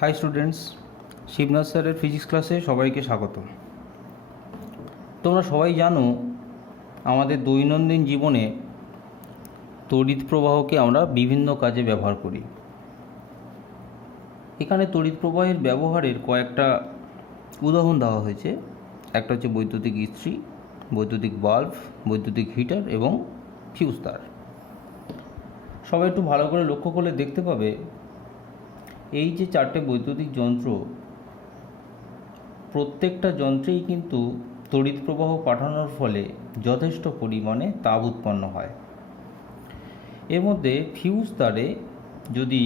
High students, Shibnath স্যারের physics ক্লাসে সবাইকে স্বাগত। তোমরা সবাই জানো আমাদের দৈনন্দিন জীবনে তড়িৎ প্রবাহকে আমরা বিভিন্ন কাজে ব্যবহার করি। এখানে তড়িৎ প্রবাহের ব্যবহারের কয়েকটা উদাহরণ দেওয়া হয়েছে। একটা হচ্ছে বৈদ্যুতিক ইস্ত্রি, বৈদ্যুতিক বাল্ব, বৈদ্যুতিক হিটার এবং ফিউজ তার। সবাই একটু ভালো করে লক্ষ্য করলে দেখতে পাবে এই যে চারটে বৈদ্যুতিক যন্ত্র, প্রত্যেকটা যন্ত্রেই কিন্তু তড়িৎ প্রবাহ পাঠানোর ফলে যথেষ্ট পরিমাণে তাপ উৎপন্ন হয়। এর মধ্যে ফিউজ তারে যদি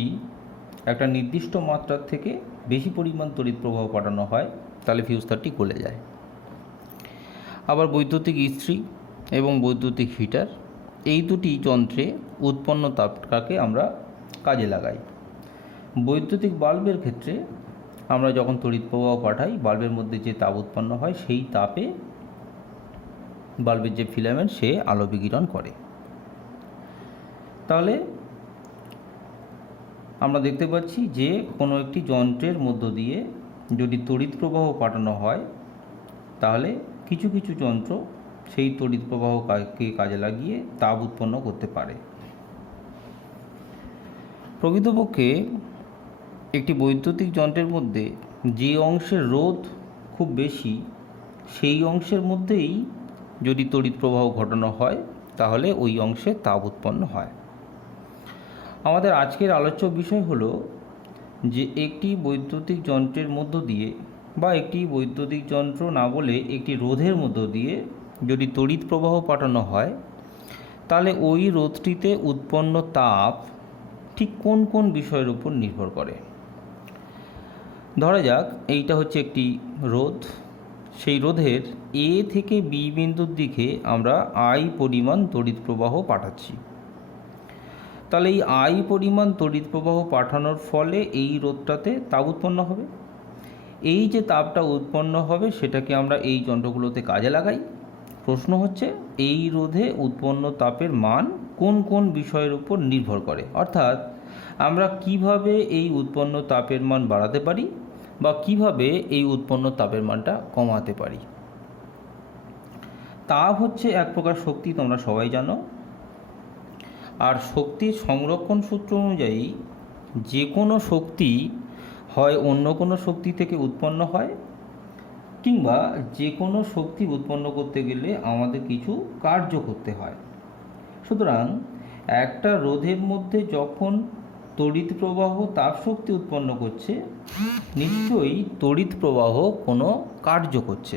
একটা নির্দিষ্ট মাত্রার থেকে বেশি পরিমাণ তড়িৎ প্রবাহ পাঠানো হয় তাহলে ফিউজ তারটি গলে যায়। আবার বৈদ্যুতিক ইস্ত্রি এবং বৈদ্যুতিক হিটার, এই দুটি যন্ত্রে উৎপন্ন তাপটাকে আমরা কাজে লাগাই। বৈদ্যুতিক বাল্বের ক্ষেত্রে আমরা যখন তড়িৎ প্রবাহ পাঠাই, বাল্বের মধ্যে যে তাপ উৎপন্ন হয় সেই তাপে বাল্বের যে ফিলামেন্ট সে আলো বিকিরণ করে। তাহলে আমরা দেখতে পাচ্ছি যে কোনো একটি যন্ত্রের মধ্য দিয়ে যদি তড়িৎ প্রবাহ পাঠানো হয় তাহলে কিছু কিছু যন্ত্র সেই তড়িৎ প্রবাহকে কাজে লাগিয়ে তাপ উৎপন্ন করতে পারে। প্রকৃতপক্ষে একটি বৈদ্যুতিক যন্ত্রের মধ্যে যে অংশের রোধ খুব বেশি সেই অংশের মধ্যেই যদি তড়িৎ প্রবাহ ঘটানো হয় তাহলে ওই অংশে তাপ উৎপন্ন হয়। আমাদের আজকের আলোচ্য বিষয় হলো যে একটি বৈদ্যুতিক যন্ত্রের মধ্য দিয়ে বা একটি বৈদ্যুতিক যন্ত্র না বলে একটি রোধের মধ্য দিয়ে যদি তড়িৎ প্রবাহ পাঠানো হয় তাহলে ওই রোধটিতে উৎপন্ন তাপ ঠিক কোন কোন বিষয়ের উপর নির্ভর করে। ধরা যাক এইটা হচ্ছে একটি রোধ, সেই রোধের এ থেকে বি বিন্দুর দিকে আমরা আই পরিমাণ তড়িৎ প্রবাহ পাঠাচ্ছি। তাহলে এই আই পরিমাণ তড়িৎ প্রবাহ পাঠানোর ফলে এই রোধটাতে তাপ উৎপন্ন হবে। এই যে তাপটা উৎপন্ন হবে সেটাকে আমরা এই যন্ত্রগুলোতে কাজে লাগাই। প্রশ্ন হচ্ছে এই রোধে উৎপন্ন তাপের মান কোন কোন বিষয়ের উপর নির্ভর করে, অর্থাৎ আমরা কিভাবে এই উৎপন্ন তাপের মান বাড়াতে পারি বা কিভাবে এই উৎপন্ন তাপের মানটা কমাতে পারি। তাপ হচ্ছে এক প্রকার শক্তি, তোমরা সবাই জানো। আর শক্তির সংরক্ষণ সূত্র অনুযায়ী যে কোনো শক্তি হয় অন্য কোনো শক্তি থেকে উৎপন্ন হয় কিংবা যে কোনো শক্তি উৎপন্ন করতে গেলে আমাদের কিছু কার্য করতে হয়। সুতরাং একটা রোধের মধ্যে যখন তড়িৎ প্রবাহ তাপ শক্তি উৎপন্ন করছে, নিশ্চয়ই তড়িৎ প্রবাহ কোনো কার্য করছে।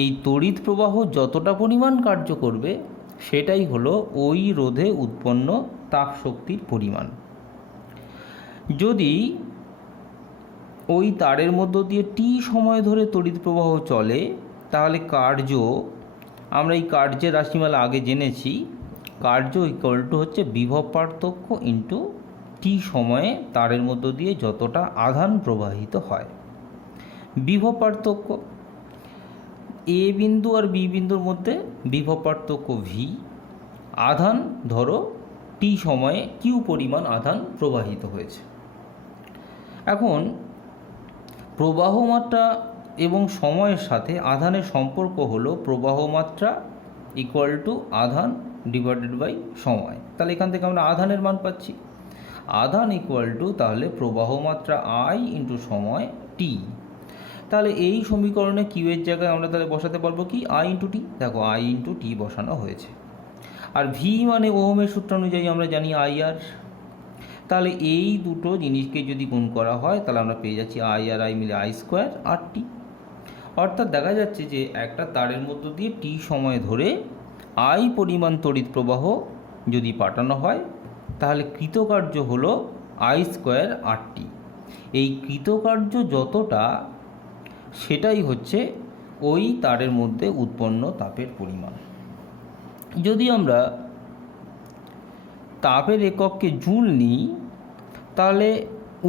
এই তড়িৎ প্রবাহ যতটা পরিমাণ কার্য করবে সেটাই হলো ওই রোধে উৎপন্ন তাপ শক্তির পরিমাণ। যদি ওই তারের মধ্য দিয়ে টি সময় ধরে তড়িৎ প্রবাহ চলে তাহলে কার্য, আমরা এই কার্যের রাশিমালা আগে জেনেছি, কার্য ইকুয়াল টু হচ্ছে বিভব পার্থক্য ইন্টু টি সময়ে তারের মধ্য দিয়ে যতটা আধান প্রবাহিত হয়। বিভব পার্থক্য এ বিন্দু আর বি বিন্দুর মধ্যে বিভব পার্থক্য ভি, আধান ধরো টি সময়ে কিউ পরিমাণ আধান প্রবাহিত হয়েছে। এখন প্রবাহ মাত্রা এবং সময়ের সাথে আধানের সম্পর্ক হলো প্রবাহ মাত্রা ইকুয়াল টু আধান ডিভাইডেড বাই সময়। তাহলে এখান থেকে আমরা আধানের মান পাচ্ছি। আধান ইকুয়াল টু তাহলে প্রবাহ মাত্রা আই ইন্টু সময় টি। তাহলে এই সমীকরণে কিউ এর জায়গায় আমরা তাহলে বসাতে পারবো কি আই ইন্টু টি। দেখো আই ইন্টু টি বসানো হয়েছে। আর ভি মানে ওহমের সূত্র অনুযায়ী আমরা জানি আই আর। তাহলে এই দুটো জিনিসকে যদি গুণ করা হয় তাহলে আমরা পেয়ে যাচ্ছি আই আর আই মিলে আই স্কোয়ার আর টি। অর্থাৎ দেখা যাচ্ছে যে একটা তারের মধ্য দিয়ে টি সময় ধরে আই পরিমাণ তড়িৎ প্রবাহ যদি পাঠানো হয় তাহলে কৃতকার্য হলো আই স্কোয়ার আর টি। এই কৃতকার্য যতটা সেটাই হচ্ছে ওই তারের মধ্যে উৎপন্ন তাপের পরিমাণ। যদি আমরা তাপের একককে জুল নিই তাহলে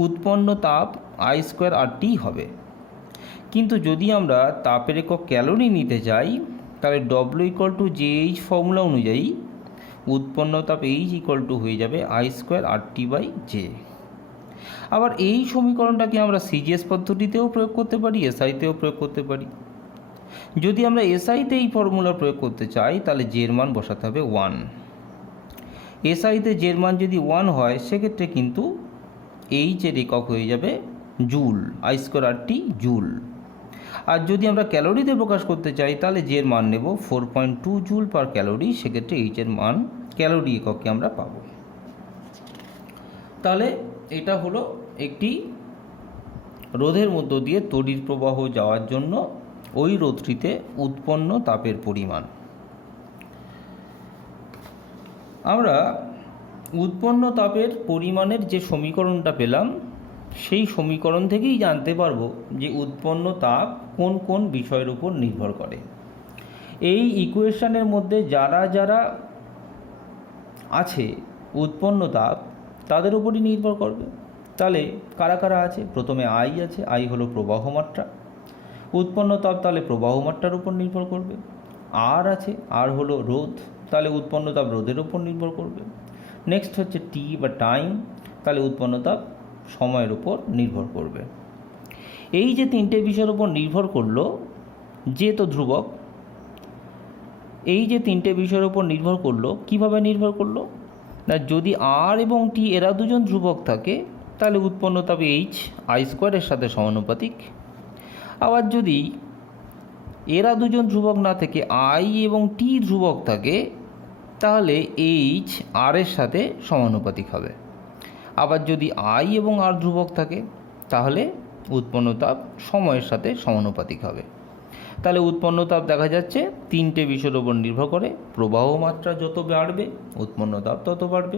উৎপন্ন তাপ আই স্কোয়ার আর টি হবে। কিন্তু যদি আমরা তাপের একক ক্যালোরি নিতে চাই তাহলে W equal to J H formula অনুযায়ী উৎপন্ন তাপ এইচ ইকুয়াল টু হয়ে যাবে I square R T by J. আবার এই সমীকরণটাকে আমরা সিজিএস পদ্ধতিতেও প্রয়োগ করতে পারি, এসআইতেও প্রয়োগ করতে পারি। যদি আমরা এসআইতে এই ফর্মুলা প্রয়োগ করতে চাই তাহলে জের মান বসাতে হবে 1। এসআইতে জের মান যদি 1 হয় সেক্ষেত্রে কিন্তু এইচের একক হয়ে যাবে joule, I square R T joule. আর যদি আমরা ক্যালোরিতে প্রকাশ করতে চাই তাহলে জের মান নেব 4.2 জুল পার ক্যালোরি, সেক্ষেত্রে এইচের মান ক্যালোরি এককে আমরা পাব। তাহলে এটা হলো একটি রোধের মধ্য দিয়ে তড়িৎ প্রবাহ যাওয়ার জন্য ওই রোধটিতে উৎপন্ন তাপের পরিমাণ। আমরা উৎপন্ন তাপের পরিমাণের যে সমীকরণটা পেলাম সেই সমীকরণ থেকেই জানতে পারবো যে উৎপন্ন তাপ কোন কোন বিষয়ের উপর নির্ভর করে। এই ইকুয়েশনের মধ্যে যারা যারা আছে উৎপন্ন তাপ তাদের উপরই নির্ভর করবে। তাহলে কারা কারা আছে? প্রথমে আই আছে, আই হলো প্রবাহ মাত্রা। উৎপন্ন তাপ তাহলে প্রবাহ মাত্রার উপর নির্ভর করবে। আর আছে, আর হলো রোধ, তাহলে উৎপন্ন তাপ রোধের উপর নির্ভর করবে। নেক্সট হচ্ছে টি বা টাইম, তাহলে উৎপন্ন তাপ সময়ের উপর নির্ভর করবে। এই যে তিনটে বিষয়ের উপর নির্ভর করলো, যে তো ধ্রুবক, এই যে তিনটে বিষয়ের উপর নির্ভর করলো, কিভাবে নির্ভর করলো না, যদি আর এবং টি এরা দুজন ধ্রুবক থাকে তাহলে উৎপন্ন তাপ এইচ আই স্কোয়ারের সাথে সমানুপাতিক। আবার যদি এরা দুজন ধ্রুবক না থেকে আই এবং টি ধ্রুবক থাকে তাহলে এইচ আর এর সাথে সমানুপাতিক হবে। আবার যদি আই এবং আর ধ্রুবক থাকে তাহলে উৎপন্ন তাপ সময়ের সাথে সমানুপাতিক হবে। তাহলে উৎপন্ন তাপ দেখা যাচ্ছে তিনটে বিষয়ের উপর নির্ভর করে। প্রবাহ মাত্রা যত বাড়বে উৎপন্ন তাপ তত বাড়বে,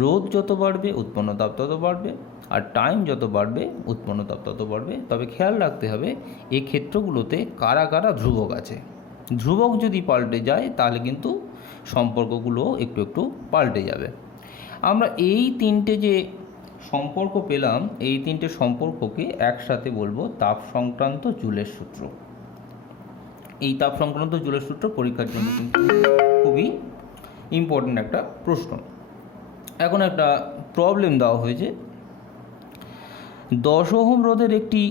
রোধ যত বাড়বে উৎপন্ন তাপ তত বাড়বে, আর টাইম যত বাড়বে উৎপন্ন তাপ তত বাড়বে। তবে খেয়াল রাখতে হবে এই ক্ষেত্রগুলোতে কারা কারা ধ্রুবক আছে। ধ্রুবক যদি পাল্টে যায় তাহলে কিন্তু সম্পর্কগুলো একটু একটু পাল্টে যাবে। আমরা এই তিনটে যে সম্পর্ক পেলাম, এই তিনটে সম্পর্ককে একসাথে বলবো তাপ সংক্রান্ত জুলের সূত্র। এই তাপ সংক্রান্ত জুলের সূত্র পরীক্ষার জন্য কিন্তু খুবই ইম্পর্টেন্ট একটা প্রশ্ন। এখন একটা প্রবলেম দেওয়া হয়েছে, 10 ওহম রোধের একটি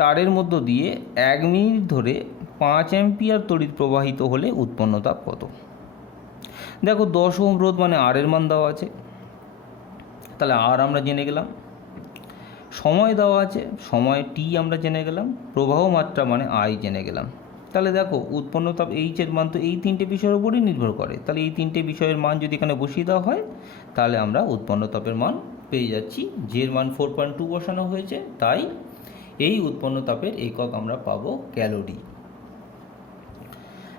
তারের মধ্য দিয়ে 1 মিনিট ধরে 5 অ্যাম্পিয়ার তড়িৎ প্রবাহিত হলে উৎপন্ন তাপ কত? দেখো 10 ওহম রোধ মানে আর এর মান দেওয়া আছে, তাহলে আর আমরা জেনে গেলাম। সময় দেওয়া আছে, সময় টি আমরা জেনে গেলাম। প্রবাহ মাত্রা মানে আই জেনে গেলাম। তাহলে দেখো উৎপন্ন তাপ এইচের মান তো এই তিনটে বিষয়ের উপরই নির্ভর করে। তাহলে এই তিনটে বিষয়ের মান যদি এখানে বসিয়ে দেওয়া হয় তাহলে আমরা উৎপন্ন তাপের মান পেয়ে যাচ্ছি। যের মান 4.2 বসানো হয়েছে, তাই এই উৎপন্ন তাপের একক আমরা পাবো ক্যালোরি।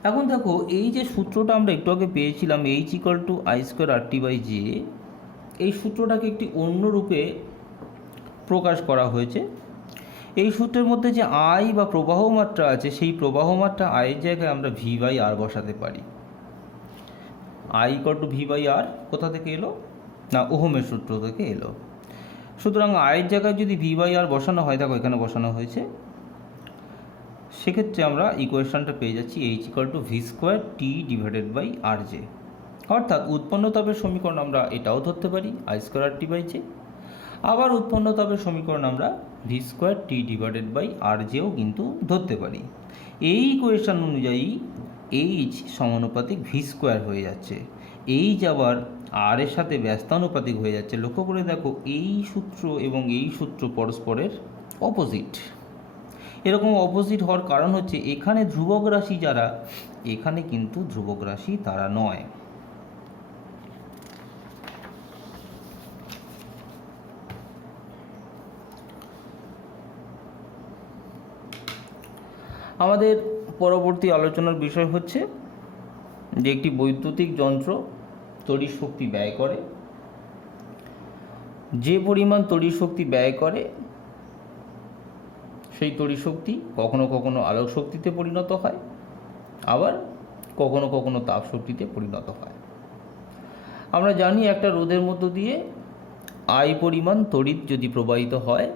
এখন দেখো এই যে সূত্রটা আমরা একটু আগে পেয়েছিলাম H equal to I square R T by J, এই সূত্রটাকে একটি অন্য রূপে প্রকাশ করা হয়েছে। এই সূত্রের মধ্যে যে আই বা প্রবাহ মাত্রা আছে সেই প্রবাহ মাত্রা আয়ের জায়গায় আমরা ভি বাই আর বসাতে পারি। I equal to V by R কোথা থেকে এলো না, ওহমের সূত্র থেকে এলো। সুতরাং আয়ের জায়গায় যদি ভি বাই আর বসানো হয়, দেখো এখানে বসানো হয়েছে, সেক্ষেত্রে আমরা ইকুয়েশনটা পেয়ে যাচ্ছি H equal to V square T divided by R J. অর্থাৎ উৎপন্ন তাপের সমীকরণ আমরা এটাও ধরতে পারি I square R T by J. আবার উৎপন্ন তাপের সমীকরণ আমরা V square T divided by R জেও কিন্তু ধরতে পারি। এই ইকুয়েশন অনুযায়ী এইচ সমানুপাতিক ভি স্কোয়ার হয়ে যাচ্ছে, এইচ আবার আর এর সাথে ব্যস্তানুপাতিক হয়ে যাচ্ছে। লক্ষ্য করে দেখো এই সূত্র এবং এই সূত্র পরস্পরের অপোজিট। এরকম অপোজিট হওয়ার কারণ হচ্ছে এখানে ধ্রুবক রাশি যারা, এখানে কিন্তু ধ্রুবক রাশি তারা নয়। আমাদের পরবর্তী আলোচনার বিষয় হচ্ছে যে একটি বৈদ্যুতিক যন্ত্র তড়িৎ শক্তি ব্যয় করে, যে পরিমাণ তড়িৎ শক্তি ব্যয় করে সেই তড়িৎ শক্তি কখনো কখনো আলোক শক্তিতে পরিণত হয়, আবার কখনো কখনো তাপ শক্তিতে পরিণত হয়। আমরা জানি একটা রোধের মধ্য দিয়ে আই পরিমাণ তড়িৎ যদি প্রবাহিত হয়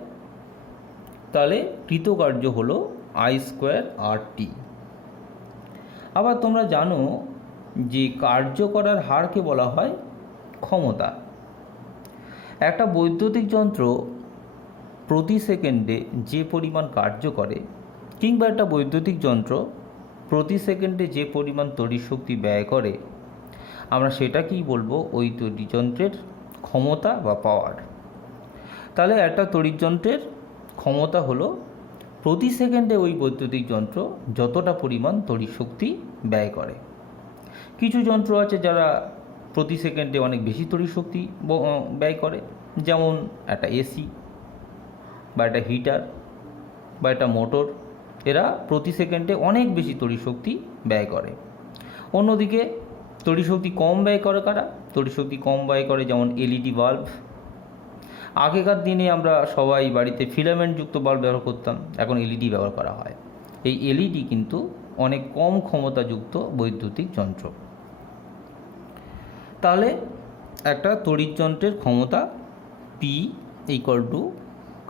তাহলে কৃতকার্য হলো আই স্কোয়ার আর টি। আবার তোমরা জানো যে কার্য করার হারকে বলা হয় ক্ষমতা। একটা বৈদ্যুতিক যন্ত্র প্রতি সেকেন্ডে যে পরিমাণ কার্য করে, কিংবা একটা বৈদ্যুতিক যন্ত্র প্রতি সেকেন্ডে যে পরিমাণ তড়িৎ শক্তি ব্যয় করে, আমরা সেটাকেই বলবো ওই তড়িৎ যন্ত্রের ক্ষমতা বা পাওয়ার। তাহলে একটা তড়িৎ যন্ত্রের ক্ষমতা হলো প্রতি সেকেন্ডে ওই বৈদ্যুতিক যন্ত্র যতটা পরিমাণ তড়িৎ শক্তি ব্যয় করে। কিছু যন্ত্র আছে যারা প্রতি সেকেন্ডে অনেক বেশি তড়িৎ শক্তি ব্যয় করে, যেমন একটা এসি বা একটা হিটার বা একটা মোটর, এরা প্রতি সেকেন্ডে অনেক বেশি তড়িৎ শক্তি ব্যয় করে। অন্যদিকে তড়িৎ শক্তি কম ব্যয় করে কারা? তড়িৎ শক্তি কম ব্যয় করে যেমন এলইডি বাল্ব। আগেকার দিনে আমরা সবাই বাড়িতে ফিলামেন্টযুক্ত বাল্ব ব্যবহার করতাম, এখন এলইডি ব্যবহার করা হয়। এই এলইডি কিন্তু অনেক কম ক্ষমতাযুক্ত বৈদ্যুতিক যন্ত্র। তাহলে একটা তড়িৎ যন্ত্রের ক্ষমতা পি ইকুয়াল টু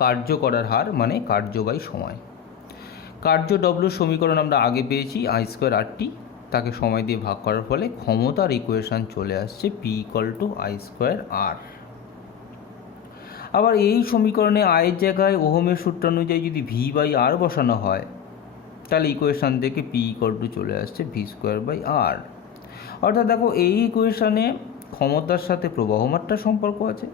কার্য করার হার, মানে কার্য বাই সময়। কার্য ডব্লিউর সমীকরণ আমরা আগে পেয়েছি আই স্কোয়ার আরটি, তাকে সময় দিয়ে ভাগ করার ফলে ক্ষমতার ইকুয়েশান চলে আসছে P equal to I square R. আবার এই সমীকরণে আয়ের জায়গায় ওহমের সূত্র অনুযায়ী যদি ভি বাই আর বসানো হয়, তাহলে ইকুয়েশান থেকে পি ইকুয়াল টু চলে আসছে ভি স্কোয়ার বাই আর। অর্থাৎ দেখো, এই ইকুয়েশানে ক্ষমতার সাথে প্রবাহমাত্রার সম্পর্ক আছে,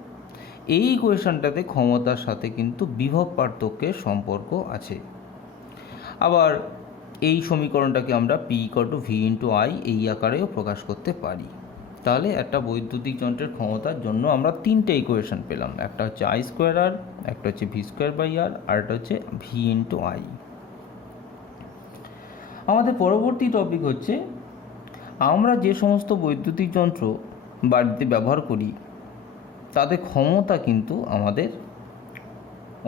এই ইকুয়েশানটাতে ক্ষমতার সাথে কিন্তু বিভব পার্থক্যের সম্পর্ক আছে। আবার এই সমীকরণটাকে আমরা P equal to V into I এই আকারেও প্রকাশ করতে পারি। তাহলে একটা বৈদ্যুতিক যন্ত্রের ক্ষমতার জন্য আমরা তিনটে ইকুয়েশান পেলাম, একটা হচ্ছে আই স্কোয়ার আর, একটা হচ্ছে ভি স্কোয়ার বাই আর, আর একটা হচ্ছে ভি ইন্টু আই। আমাদের পরবর্তী টপিক হচ্ছে, আমরা যে সমস্ত বৈদ্যুতিক যন্ত্র বাড়িতে ব্যবহার করি তাদের ক্ষমতা কিন্তু আমাদের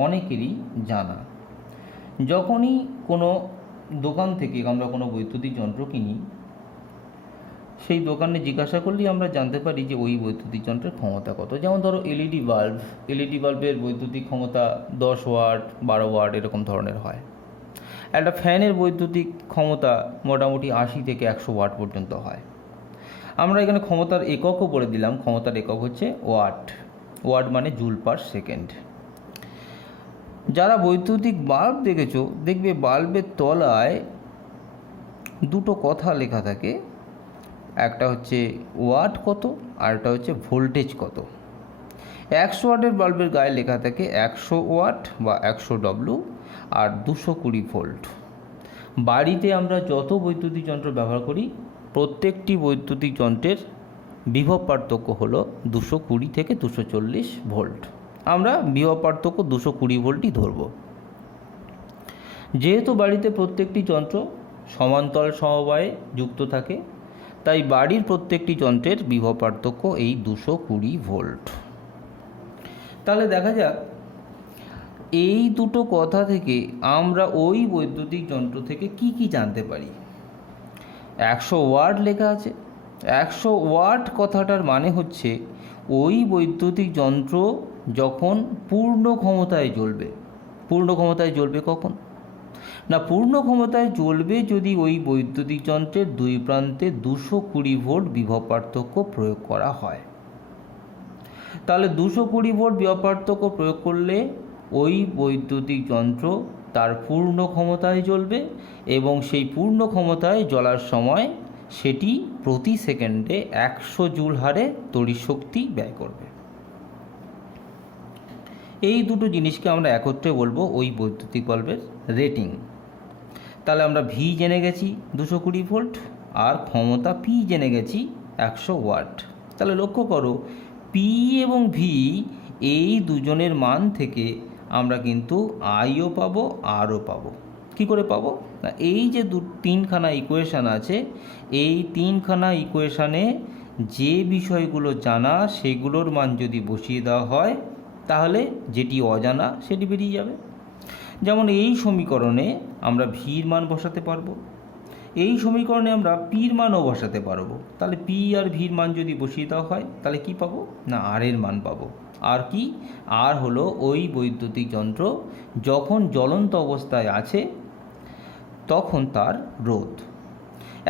অনেকেরই জানা। যখনই কোনো দোকান থেকে আমরা কোনো বৈদ্যুতিক যন্ত্র কিনি, সেই দোকানে জিজ্ঞাসা করলেই আমরা জানতে পারি যে ওই বৈদ্যুতিক যন্ত্রের ক্ষমতা কত। যেমন ধরো এলইডি বাল্ব, এলইডি বাল্বের বৈদ্যুতিক ক্ষমতা 10 ওয়াট 12 ওয়াট এরকম ধরনের হয়। একটা ফ্যানের বৈদ্যুতিক ক্ষমতা মোটামুটি 80 থেকে 100 ওয়াট পর্যন্ত হয়। আমরা এখানে ক্ষমতার এককও বলে দিলাম, ক্ষমতার একক হচ্ছে ওয়াট। ওয়াট মানে জুল পার সেকেন্ড। যারা বৈদ্যুতিক বাল্ব দেখেছো, দেখবে বাল্বের তলায় দুটো কথা লেখা থাকে, একটা হচ্ছে ওয়াট কত আর একটা হচ্ছে ভোল্টেজ কত। 100 ওয়াটের বাল্বের গায়ে লেখা থাকে 100 ওয়াট বা 100 ডব্লু আর 220 ভোল্ট। বাড়িতে আমরা যত বৈদ্যুতিক যন্ত্র ব্যবহার করি, প্রত্যেকটি বৈদ্যুতিক যন্ত্রের বিভব পার্থক্য হলো 220 থেকে 240 ভোল্ট। আমরা বিভব পার্থক্য 220 ভোল্টই ধরব। যেহেতু বাড়িতে প্রত্যেকটি যন্ত্র সমান্তরাল সমবায়ে যুক্ত থাকে, তাই বাড়ির প্রত্যেকটি যন্ত্রের বিভব পার্থক্য এই 220 ভোল্ট। তাহলে দেখা যাক এই দুটো কথা থেকে আমরা ওই বৈদ্যুতিক যন্ত্র থেকে কি কি জানতে পারি। 100 ওয়াট লেখা আছে। 100 ওয়াট কথাটার মানে হচ্ছে ওই বৈদ্যুতিক যন্ত্র যখন পূর্ণ ক্ষমতায় জ্বলবে। পূর্ণ ক্ষমতায় জ্বলবে কখন না, পূর্ণ ক্ষমতায় জ্বলবে যদি ওই বৈদ্যুতিক যন্ত্রের দুই প্রান্তে 220 ভোল্ট বিভব পার্থক্য প্রয়োগ করা হয়। তাহলে 220 ভোল্ট বিভব পার্থক্য প্রয়োগ করলে ওই বৈদ্যুতিক যন্ত্র তার পূর্ণ ক্ষমতায় জ্বলবে এবং সেই পূর্ণ ক্ষমতায় জ্বলার সময় সেটি প্রতি সেকেন্ডে 100 জুল হারে তড়িৎ শক্তি ব্যয় করবে। এই দুটো জিনিসকে আমরা একত্রে বলবো ওই বৈদ্যুতিক বাল্বের রেটিং। তাহলে আমরা ভি জেনে গেছি 220 ভোল্ট আর ক্ষমতা পি জেনে গেছি 100 ওয়াট। তাহলে লক্ষ্য করো, পি এবং ভি এই দুজনের মান থেকে আমরা কিন্তু আইও পাবো আরও পাবো। কী করে পাবো না, এই যে তিনখানা ইকুয়েশান আছে, এই তিনখানা ইকুয়েশানে যে বিষয়গুলো জানা সেগুলোর মান যদি বসিয়ে দেওয়া হয়, তাহলে যেটি অজানা সেটি বেরিয়ে যাবে। যেমন এই সমীকরণে আমরা ভির মান বসাতে পারবো, এই সমীকরণে আমরা পির মানও বসাতে পারবো। তাহলে পি আর ভির মান যদি বসিয়ে দেওয়া হয়, তাহলে কি পাবো না আর এর মান পাবো। আর কি, আর হলো ওই বৈদ্যুতিক যন্ত্র যখন জ্বলন্ত অবস্থায় আছে তখন তার রোধ।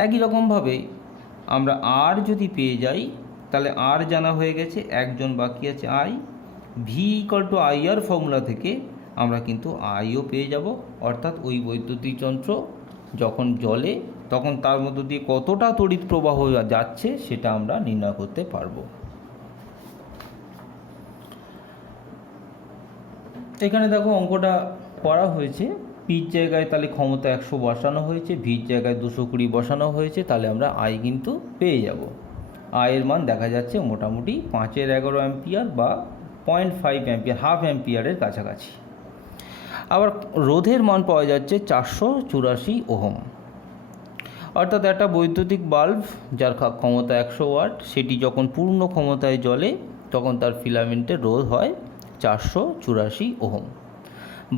একই রকমভাবে আমরা আর যদি পেয়ে যাই, তাহলে আর জানা হয়ে গেছে, একজন বাকি আছে I. V equal to IR formula থেকে আমরা কিন্তু আইও পেয়ে যাব, অর্থাৎ ওই বৈদ্যুতিক যন্ত্র যখন জ্বলে তখন তার মধ্য দিয়ে কতটা তড়িৎ প্রবাহ যাচ্ছে সেটা আমরা নির্ণয় করতে পারবো। এখানে দেখো অঙ্কটা করা হয়েছে, পির জায়গায় তাহলে ক্ষমতা 100 বসানো হয়েছে, ভির জায়গায় 220 বসানো হয়েছে, তাহলে আমরা আই কিন্তু পেয়ে যাব। আয়ের মান দেখা যাচ্ছে মোটামুটি 5-11 অ্যাম্পিয়ার বা 0.5 অ্যাম্পিয়ার, হাফ অ্যাম্পিয়ারের কাছাকাছি। আবার রোধের মান পাওয়া যাচ্ছে 484 ওহম। অর্থাৎ একটা বৈদ্যুতিক বাল্ব যার ক্ষমতা 100 ওয়াট, সেটি যখন পূর্ণ ক্ষমতায় জ্বলে তখন তার ফিলামেন্টের রোধ হয় 484 ওহম।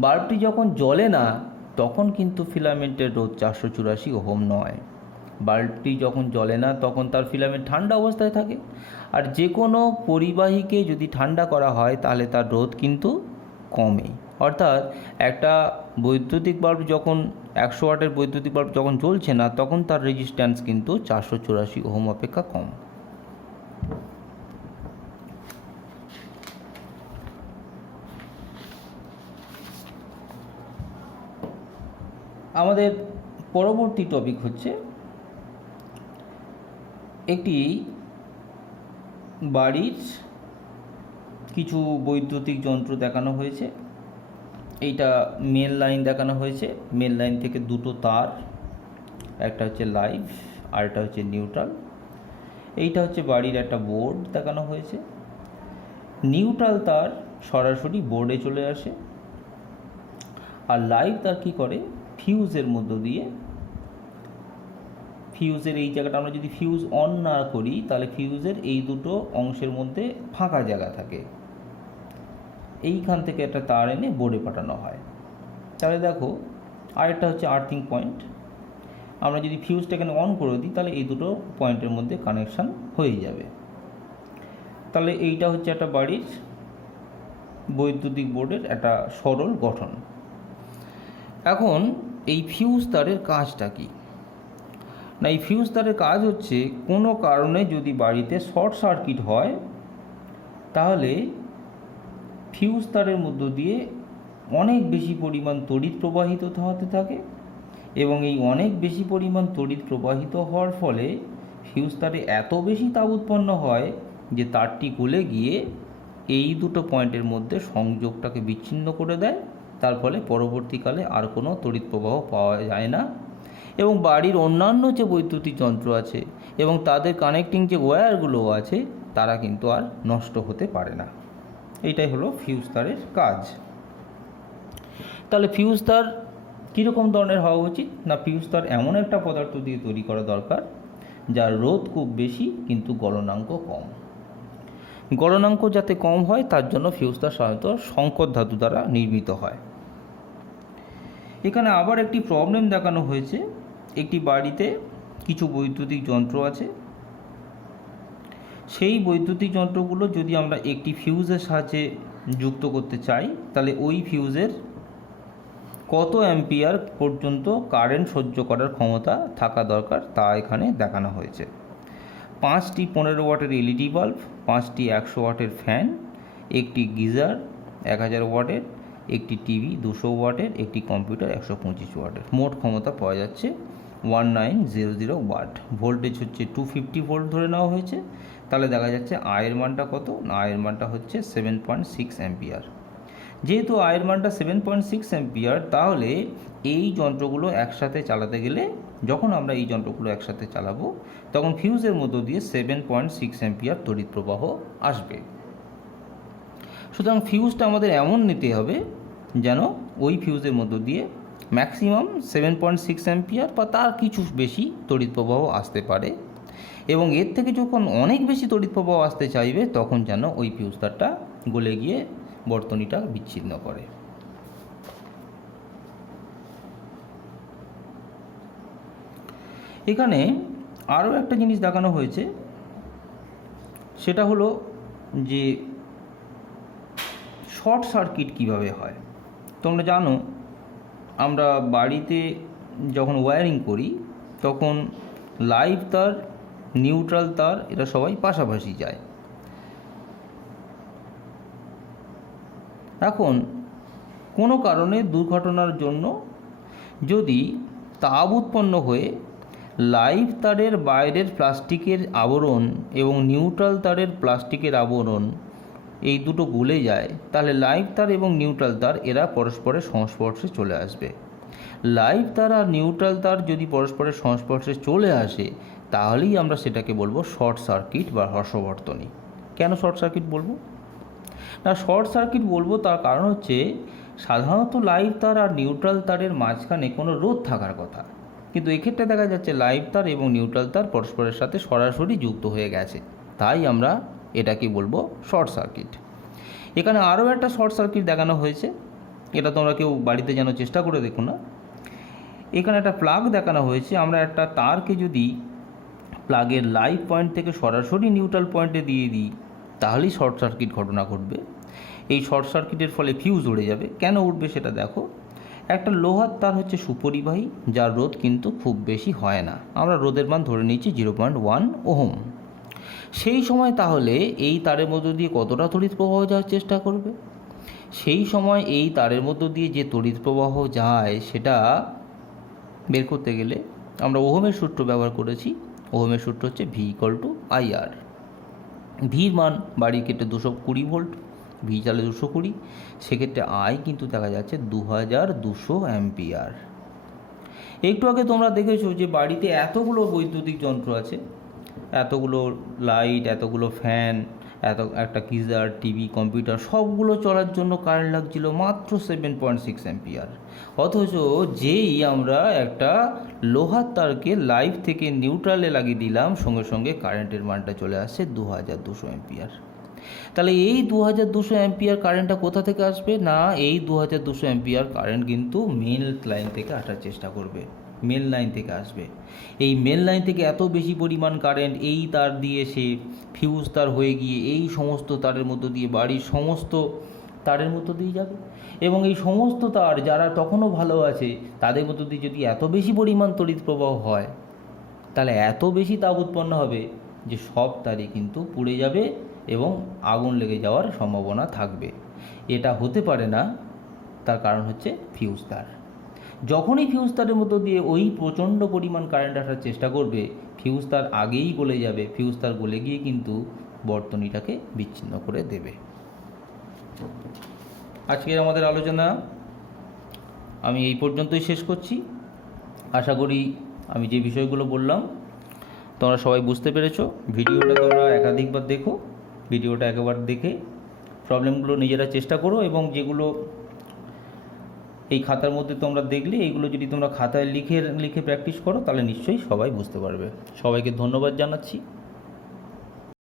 বাল্বটি যখন জ্বলে না তখন কিন্তু ফিলামেন্টের রোধ 484 ওহম নয়। বাল্বটি যখন জ্বলে না তখন তার ফিলামেন্ট ঠান্ডা অবস্থায় থাকে, আর যে কোনো পরিবাহীকে যদি ঠান্ডা করা হয় তাহলে তার রোধ কিন্তু কমে। অর্থাৎ একটা বৈদ্যুতিক বাল্ব যখন 100 ওয়াটের বৈদ্যুতিক বাল্ব যখন জ্বলছে না তখন তার রেজিস্ট্যান্স কিন্তু 484 ওহম অপেক্ষা কম। আমাদের পরবর্তী টপিক হচ্ছে একটি বাড়ির কিছু বৈদ্যুতিক যন্ত্র দেখানো হয়েছে। এইটা মেন লাইন দেখানো হয়েছে, মেন লাইন থেকে দুটো তার, একটা হচ্ছে লাইভ আর একটা হচ্ছে নিউট্রাল। এইটা হচ্ছে বাড়ির একটা বোর্ড দেখানো হয়েছে। নিউট্রাল তার সরাসরি বোর্ডে চলে আসে, আর লাইভ তার কী করে, ফিউজের মধ্য দিয়ে, ফিউজের এই জায়গাটা আমরা যদি ফিউজ অন না করি তাহলে ফিউজের এই দুটো অংশের মধ্যে ফাঁকা জায়গা থাকে, এইখান থেকে একটা তার এনে বোর্ডে পাঠানো হয়। তাহলে দেখো আরেকটা হচ্ছে আর্থিং পয়েন্ট, আমরা যদি ফিউজটা এখানে অন করে দিই তাহলে এই দুটো পয়েন্টের মধ্যে কানেকশান হয়ে যাবে। তাহলে এইটা হচ্ছে একটা বাড়ির বৈদ্যুতিক বোর্ডের একটা সরল গঠন। এখন এই ফিউজ তারের কাজটা কি না, এই ফিউজ তারের কাজ হচ্ছে কোনো কারণে যদি বাড়িতে শর্ট সার্কিট হয় তাহলে ফিউজ তারের মধ্য দিয়ে অনেক বেশি পরিমাণ তড়িৎ প্রবাহিত হতে থাকে, এবং এই অনেক বেশি পরিমাণ তড়িৎ প্রবাহিত হওয়ার ফলে ফিউজ তারে এত বেশি তাপ উৎপন্ন হয় যে তারটি গলে গিয়ে এই দুটো পয়েন্টের মধ্যে সংযোগটাকে বিচ্ছিন্ন করে দেয়। তার ফলে পরবর্তীকালে আর কোনো তড়িৎ প্রবাহ পাওয়া যায় না, এবং বাড়ির অন্যান্য যে বৈদ্যুতিক যন্ত্র আছে এবং তাদের কানেক্টিং যে ওয়্যারগুলো আছে তারা কিন্তু আর নষ্ট হতে পারে না। এইটাই হলো ফিউজ তারের কাজ। তাহলে ফিউজ তার কীরকম ধরনের হওয়া উচিত না, ফিউজ তার এমন একটা পদার্থ দিয়ে তৈরি করা দরকার যার রোধ খুব বেশি কিন্তু গলনাঙ্ক কম। গলনাঙ্ক যাতে কম হয় তার জন্য ফিউজ তার সাধারণত সংকর ধাতু দ্বারা নির্মিত হয়। এখানে আবার একটি প্রবলেম দেখানো হয়েছে, একটি বাড়িতে কিছু বৈদ্যুতিক যন্ত্র আছে, সেই বৈদ্যুতিক যন্ত্রগুলো যদি আমরা একটি ফিউজের সাহায্যে যুক্ত করতে চাই তাহলে ওই ফিউজের কত অ্যাম্পিয়ার পর্যন্ত কারেন্ট সহ্য করার ক্ষমতা থাকা দরকার তা এখানে দেখানো হয়েছে। 5টি 15 ওয়াটের এলইডি বাল্ব, 5টি 100 ওয়াটের ফ্যান, একটি গিজার 1000 ওয়াটের, একটি টিভি 200 ওয়াটের, একটি কম্পিউটার 125 ওয়াটের, মোট ক্ষমতা পাওয়া যাচ্ছে 1900 ওয়াট। ভোল্টেজ হচ্ছে 250 ভোল্ট ধরে নেওয়া হয়েছে। তাহলে দেখা যাচ্ছে আয়ের মানটা কত না, আয়ের মানটা হচ্ছে 7.6 অ্যাম্পিয়ার। যেহেতু আয়ের মানটা 7.6 অ্যাম্পিয়ার, তাহলে এই যন্ত্রগুলো একসাথে চালাতে গেলে, যখন আমরা এই যন্ত্রগুলো একসাথে চালাবো তখন ফিউজের মধ্য দিয়ে 7.6 অ্যাম্পিয়ার তড়িৎ প্রবাহ আসবে। সুতরাং ফিউজটা আমাদের এমন নিতে হবে যেন ওই ফিউজের মধ্য দিয়ে ম্যাক্সিমাম 7.6 অ্যাম্পিয়ার বা তার কিছু বেশি তড়িৎ প্রবাহ আসতে পারে, এবং এর থেকে যখন অনেক বেশি তড়িৎ প্রবাহ আসতে চাইবে তখন যেন ওই ফিউজ তারটা গলে গিয়ে বর্তনীটা বিচ্ছিন্ন করে। এখানে আরও একটা জিনিস দেখানো হয়েছে, সেটা হলো যে শর্ট সার্কিট কিভাবে হয়। তোমরা জানো আমরা বাড়িতে যখন ওয়্যারিং করি তখন লাইভ তার, নিউট্রাল তার, এরা সবাই পাশাপাশি যায়। এখন কোনো কারণে দুর্ঘটনার জন্য যদি তাপ উৎপন্ন হয়ে লাইভ তারের বাইরের প্লাস্টিকের আবরণ এবং নিউট্রাল তারের প্লাস্টিকের আবরণ এই দুটো গলে যায়, তাহলে লাইভ তার এবং নিউট্রাল তার এরা পরস্পরের সংস্পর্শে চলে আসবে। লাইভ তার আর নিউট্রাল তার যদি পরস্পরের সংস্পর্শে চলে আসে, তাহলেই আমরা সেটাকে বলবো শর্ট সার্কিট বা হর্ষবর্তনী। কেন শর্ট সার্কিট বলবো না? শর্ট সার্কিট বলবো তার কারণ হচ্ছে, সাধারণত লাইভ তার আর নিউট্রাল তারের মাঝখানে কোনো রোধ থাকার কথা, কিন্তু এক্ষেত্রে দেখা যাচ্ছে লাইভ তার এবং নিউট্রাল তার পরস্পরের সাথে সরাসরি যুক্ত হয়ে গেছে, তাই আমরা এটাকে বলবো শর্ট সার্কিট। এখানে আরও একটা শর্ট সার্কিট দেখানো হয়েছে, এটা তোমরা কেউ বাড়িতে যেন চেষ্টা করে দেখো না। এখানে একটা প্লাগ দেখানো হয়েছে, আমরা একটা তারকে যদি প্লাগের লাইভ পয়েন্ট থেকে সরাসরি নিউট্রাল পয়েন্টে দিয়ে দিই, তাহলেই শর্ট সার্কিট ঘটনা ঘটবে। এই শর্ট সার্কিটের ফলে ফিউজ উড়ে যাবে। কেন উঠবে সেটা দেখো। একটা লোহার তার হচ্ছে সুপরিবাহী, যার রোধ কিন্তু খুব বেশি হয় না, আমরা রোধের মান ধরে নিচ্ছি 0.1 ওহম। সেই সময় তাহলে এই তারের মধ্য দিয়ে কতটা তড়িৎ প্রবাহ যাওয়ার চেষ্টা করবে? সেই সময় এই তারের মধ্য দিয়ে যে তড়িৎ প্রবাহ যায় সেটা বের করতে গেলে আমরা ওহমের সূত্র ব্যবহার করেছি। ওহমের সূত্র হচ্ছে V/IR। ভির মান বাড়ির ক্ষেত্রে 220 ভোল্ট, ভি চালে 220, সেক্ষেত্রে আই কিন্তু দেখা যাচ্ছে 2200 অ্যাম্পিয়ার। একটু আগে তোমরা দেখেছো যে বাড়িতে এতগুলো বৈদ্যুতিক যন্ত্র আছে, এতগুলো লাইট, এতগুলো ফ্যান, একটা গিজার, টিভি, কম্পিউটার, সবগুলো চলার জন্য কারেন্ট লাগছিল মাত্র 7.6 অ্যাম্পিয়ার। অথচ যেই আমরা একটা লোহার তারকে লাইভ থেকে নিউট্রালে লাগিয়ে দিলাম, সঙ্গে সঙ্গে কারেন্টের মানটা চলে আসছে 2200 অ্যাম্পিয়ার। তাহলে এই 2200 অ্যাম্পিয়ার কারেন্টটা কোথা থেকে আসবে? না, এই 2200 অ্যাম্পিয়ার কারেন্ট কিন্তু মেন লাইন থেকে আসার চেষ্টা করবে, মেন লাইন থেকে আসবে। এই মেন লাইন থেকে এত বেশি পরিমাণ কারেন্ট এই তার দিয়ে সে ফিউজ তার হয়ে গিয়ে এই সমস্ত তারের মধ্য দিয়ে, বাড়ির সমস্ত তারের মধ্য দিয়ে যাবে, এবং এই সমস্ত তার যারা তখনও ভালো আছে তাদের মধ্য দিয়ে যদি এত বেশি পরিমাণ তড়িৎ প্রবাহ হয়, তাহলে এত বেশি তাপ উৎপন্ন হবে যে সব তারই কিন্তু পুড়ে যাবে এবং আগুন লেগে যাওয়ার সম্ভাবনা থাকবে। এটা হতে পারে না, তার কারণ হচ্ছে ফিউজ তার। যখনই ফিউজ তারের মধ্য দিয়ে ওই প্রচণ্ড পরিমাণ কারেন্ট আসার চেষ্টা করবে, ফিউজ তার আগেই গলে যাবে, ফিউজ তার গলে গিয়ে কিন্তু বর্তনীটাকে বিচ্ছিন্ন করে দেবে। আজকের আমাদের আলোচনা আমি এই পর্যন্তই শেষ করছি। আশা করি আমি যে বিষয়গুলো বললাম তোমরা সবাই বুঝতে পেরেছো। ভিডিওটা তোমরা একাধিকবার দেখো, ভিডিওটা একবার দেখে প্রবলেমগুলো নিজেরা চেষ্টা করো, এবং যেগুলো এই খাতার মধ্যে তোমরা দেখলে এইগুলো যদি তোমরা খাতায় লিখে প্র্যাকটিস করো, তাহলে নিশ্চয়ই সবাই বুঝতে পারবে। সবাইকে ধন্যবাদ জানাচ্ছি।